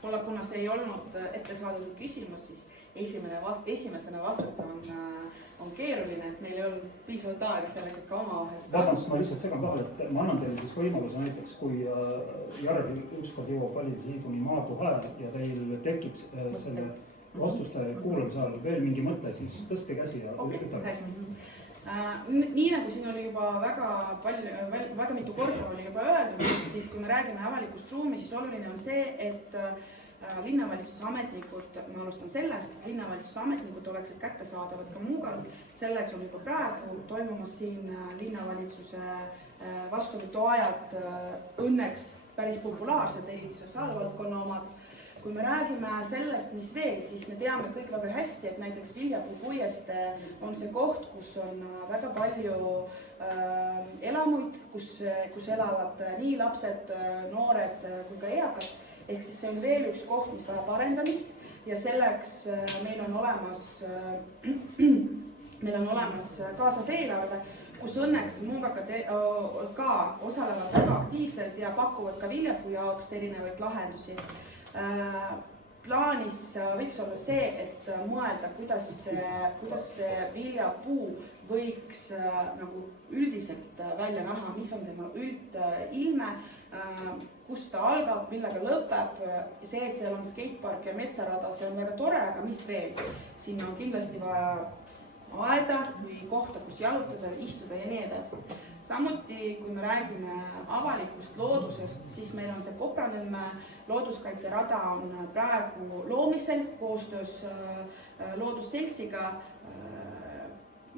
kuna see ei olnud ette saadud küsimus, siis esimesena vastata on keeruline, et meil ei olnud piisavalt aega selleks, et ka omavahel seda... Vabandust, ma lihtsalt segan taha, et ma annan teile siis võimaluse näiteks, kui järgi ükskord jõuab valimisliiduni Maardu hääl ja teil tekib selle vastuste kuulamise ajal veel mingi mõte, siis tõstke käsi ja ütleme. Nii nagu siin oli juba väga mitu korda oli juba öeldud, siis kui me räägime avalikust ruumi, siis oluline on see, et linnavalitsuse ametnikud, ma alustan sellest, et linnavalitsuse ametnikud oleksid kättesaadavad ka Muugal. Selleks on juba praegu toimumas siin linnavalitsuse vastuvõtuajad õnneks päris populaarsed, eriti sotsiaalvaldkonna omad. Kui me räägime sellest, mis veel, siis me teame kõik väga hästi, et näiteks Viljapuu puieste on see koht, kus on väga palju elamuid, kus elavad nii lapsed, noored kui ka eakad. Ehk siis see on veel üks koht, mis vajab arendamist ja selleks meil on olemas kaasav eelarve, kus õnneks muugakad ka osalevad väga aktiivselt ja pakuvad ka Viljapuu jaoks erinevaid lahendusi. Plaanis võiks olla see, et mõelda, kuidas see Viljapuu võiks nagu üldiselt välja näha, mis on tema üldilme, kus ta algab, millega lõpeb. See, et seal on skatepark ja metsarada, see on väga tore, aga mis veel? Siin on kindlasti vaja aeda või kohta, kus jalutada, istuda ja nii edasi. Samuti, kui me räägime avalikust loodusest, siis meil on see Kopranõmme looduskaitserada on praegu loomisel koostöös loodusseltsiga.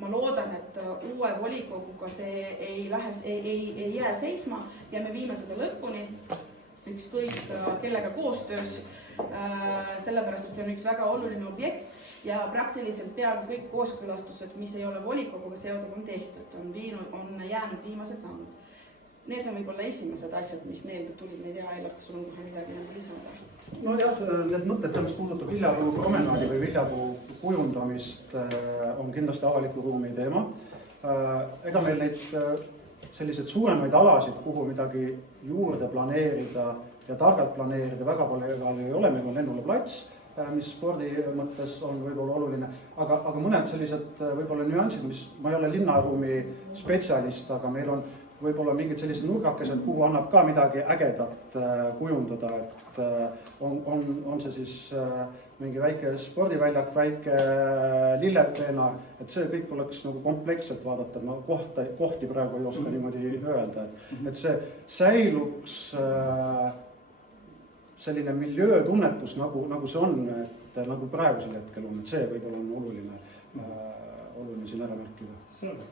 Ma loodan, et uue volikoguga see ei jää seisma ja me viime seda lõpuni ükskõik kellega koostöös, sellepärast, et see on üks väga oluline objekt ja praktiliselt peaaegu kõik kooskõlastused, mis ei ole volikoguga seotud, on tehtud, on jäänud viimased sammud. Need on võib-olla esimesed asjad, mis meelde tulid, me ei tea, Ailar, kas sul on kohe midagi lisada? No jah, need mõtted, mis puudutab Viljapuu promenaadi või Viljapuu kujundamist, on kindlasti avaliku ruumi teema. Ega meil neid selliseid suuremaid alasid, kuhu midagi juurde planeerida ja targalt planeerida väga palju ei ole, meil on Lennula plats, mis spordi mõttes on võib-olla oluline, aga mõned sellised võib-olla nüansid, mis ma ei ole linnaruumi spetsialist, aga meil on võib-olla mingid sellised nurgakesed, kuhu annab ka midagi ägedat kujundada, et on see siis mingi väike spordiväljak, väike lillepeenar, et see kõik tuleks nagu kompleksselt vaadata, ma kohti praegu ei oska niimoodi öelda, et see säiluks selline miljöötunnetus, nagu see on, et nagu praegusel hetkel on, et see võib-olla on oluline siin ära märkida.